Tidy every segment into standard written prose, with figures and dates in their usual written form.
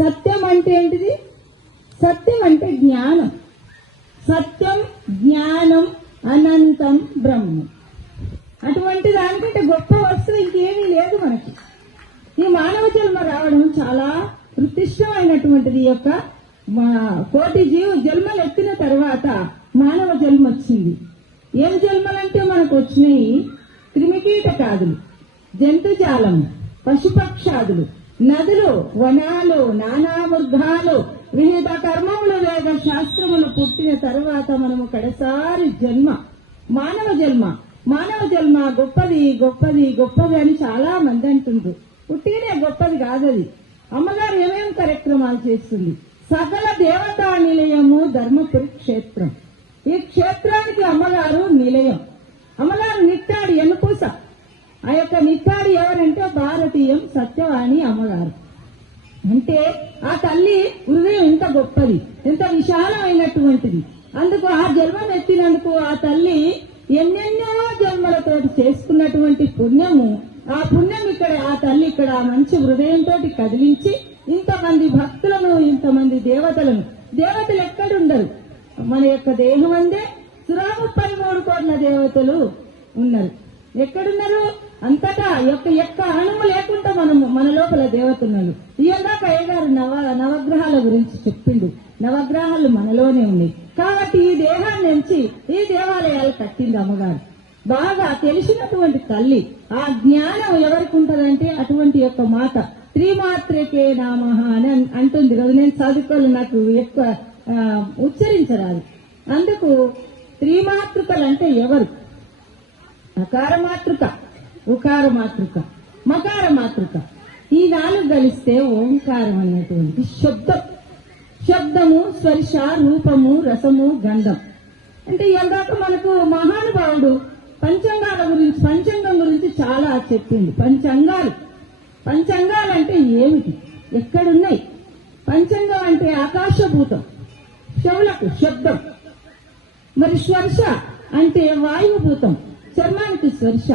సత్యం అంటే ఏంటిది? సత్యం అంటే జ్ఞానం. సత్యం, జ్ఞానం, అనంతం బ్రహ్మం. అటువంటి దానికంటే గొప్ప వస్తువు ఇంకేమీ లేదు మనకి. ఈ మానవ జన్మ రావడం చాలా ఉత్కృష్టమైనటువంటిది. ఈ యొక్క కోటి జన్మలు ఎత్తిన తర్వాత మానవ జన్మ వచ్చింది. ఏం జన్మలంటే మనకు వచ్చినాయి? క్రిమికీటకాదులు, జంతుజాలము, పశుపక్షాదులు, నదులు, వనాలు, నానా మృగాలు, వివిధ కర్మములు, వేద శాస్త్రములు పుట్టిన తర్వాత మనము కడసారి జన్మ మానవ జన్మ. మానవ జన్మ గొప్పది గొప్పది గొప్పది అని చాలా మంది అంటుండ్రు. పుట్టినే గొప్పది కాదది. అమ్మగారు ఏమేమి కార్యక్రమాలు చేస్తుంది? సకల దేవతా నిలయము ధర్మపురి క్షేత్రం. ఈ క్షేత్రానికి అమ్మగారు నిలయం. అమ్మగారు నిట్టాడి ఎన్నుపూస. ఆ యొక్క నిట్టాడి ఎవరంటే భారతీయం సత్యవాణి అమ్మగారు. అంటే ఆ తల్లి హృదయం ఎంత గొప్పది, ఎంత విశాలమైనటువంటిది. అందుకు ఆ జన్మం ఎత్తినందుకు ఆ తల్లి ఎన్నెన్నో జన్మలతో చేసుకున్నటువంటి పుణ్యము, ఆ పుణ్యం ఇక్కడ ఆ తల్లి ఇక్కడ మంచి హృదయంతో కదిలించి ఇంతమంది భక్తులను, ఇంతమంది దేవతలను, దేవతలు ఎక్కడుండరు, మన యొక్క దేహం అందే 133 కోట్ల దేవతలు ఉన్నారు. ఎక్కడున్నారు? అంతటా ఎక్క అణువు లేకుండా మన లోపల దేవతలు. ఇయ్యదాకా అయ్యగారు నవగ్రహాల గురించి చెప్పిండు. నవగ్రహాలు మనలోనే ఉన్నాయి. కాబట్టి ఈ దేహాన్ని నుంచి ఈ దేవాలయాలు కట్టింది అమ్మగారు. బాగా తెలిసినటువంటి తల్లి. ఆ జ్ఞానం ఎవరికి ఉంటదంటే అటువంటి యొక్క మాత. త్రిమాత్రికే నామః అని అంటుంది కదా. నేను చదువుకోవాలి, నాకు ఎక్కువ ఉచ్చరించరాదు. అందుకు త్రిమాతృకలు అంటే ఎవరు? అకార మాతృక, ఉకార మాతృక, మకార మాతృక. ఈ 4 కలిస్తే ఓంకారం అన్నటువంటి శబ్దం. శబ్దము, స్పర్శ, రూపము, రసము, గంధం. అంటే ఇలాగ మనకు మహానుభావుడు పంచాంగం గురించి చాలా చెప్పింది. పంచాంగాలు అంటే ఏమిటి, ఎక్కడున్నాయి? పంచాంగం అంటే ఆకాశభూతం, చెవులకు శబ్దం. మరి స్పర్శ అంటే వాయుభూతం, చర్మానికి స్పర్శ.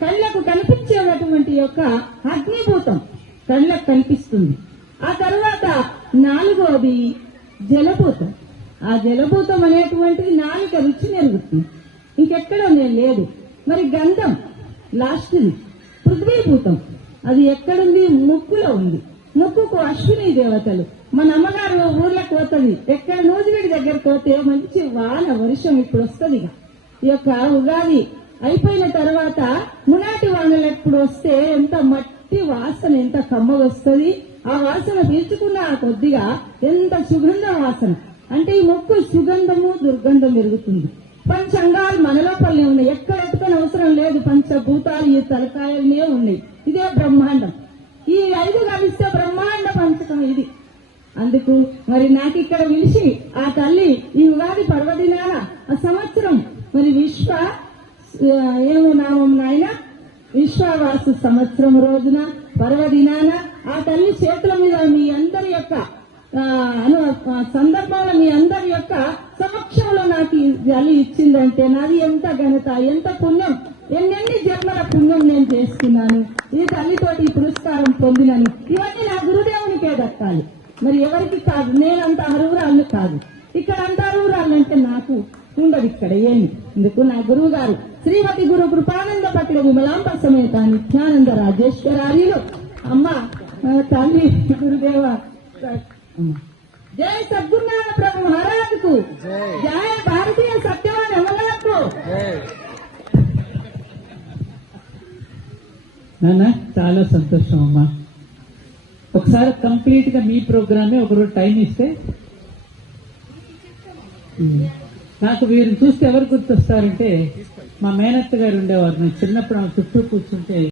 కళ్ళకు కనిపించేటటువంటి యొక్క అగ్నిభూతం, కళ్ళకు కనిపిస్తుంది. ఆ తర్వాత 4వది జలభూతం. ఆ జలభూతం అనేటువంటిది నాలుక రుచి నెరుగుతుంది, ఇంకెక్కడో లేదు. మరి గంధం లాస్ట్ది పృథ్వీభూతం. అది ఎక్కడుంది? ముక్కులో ఉంది. ముక్కుకు అశ్విని దేవతలు. మన అమ్మగారు ఊర్లకు పోతుంది. ఎక్కడ నూజివీడి దగ్గరకు పోతే మంచి వాన వర్షం ఇప్పుడు వస్తుంది. ఈ యొక్క ఉగాది అయిపోయిన తర్వాత మునాటి వానలు ఎప్పుడు వస్తే ఎంత మట్టి వాసన, ఎంత కమ్మగా వస్తుంది. ఆ వాసన పీల్చుకున్న కొద్దిగా ఎంత సుగంధం వాసన. అంటే ఈ ముక్కు సుగంధము, దుర్గంధం పెరుగుతుంది. పంచంగాలు మన లోపలనే ఉన్నాయి, ఎక్కడ ఎత్తుకొని అవసరం లేదు. పంచభూతాలు ఈ తలకాయలనే ఉన్నాయి. ఇదే బ్రహ్మాండం. ఈ 5 కలిస్తే బ్రహ్మాండ పంచకం ఇది. అందుకు మరి నాకు ఇక్కడ పిలిచి ఆ తల్లి ఈ ఉగాది పర్వదినాన ఆ సంవత్సరం మరి ఏమో నామం నాయన విశ్వావాసు సంవత్సరం రోజున పర్వదినాన ఆ తల్లి చేతుల మీద మీ అందరి యొక్క సందర్భంలో మీ అందరి యొక్క సమక్షంలో నాకు తల్లి ఇచ్చిందంటే నాది ఎంత ఘనత, ఎంత పుణ్యం, ఎన్నెన్ని జన్మల పుణ్యం నేను చేసుకున్నాను. ఈ తల్లితోటి పురస్కారం పొందినాను. ఇవన్నీ నా గురుదేవునికే దక్కాలి, మరి ఎవరికి కాదు. నేనంత అరువురాళ్ళు కాదు. ఇక్కడ అంత అరువురాళ్ళంటే నాకు ఉండదు ఇక్కడ ఏమి. ఇందుకు నా గురువు గారు శ్రీమతి గురు కృపానంద పట్ల విమలాంబ సమేత నిత్యానంద రాజేశ్వరార్యులు అమ్మ తల్లి గురుదేవ. జై సద్గురునాథ ప్రభు మహారాజుకు జై, భారతీయ సత్యవాణి అమ్మగారుకు. నాన్న చాలా సంతోషం అమ్మా. ఒకసారి కంప్లీట్ గా మీ ప్రోగ్రామే ఒకరోజు టైం ఇస్తే. నాకు వీరిని చూస్తే ఎవరు గుర్తొస్తారంటే మా మేనత్త గారు ఉండేవారు. నేను చిన్నప్పుడు ఆమె చుట్టూ కూర్చుంటే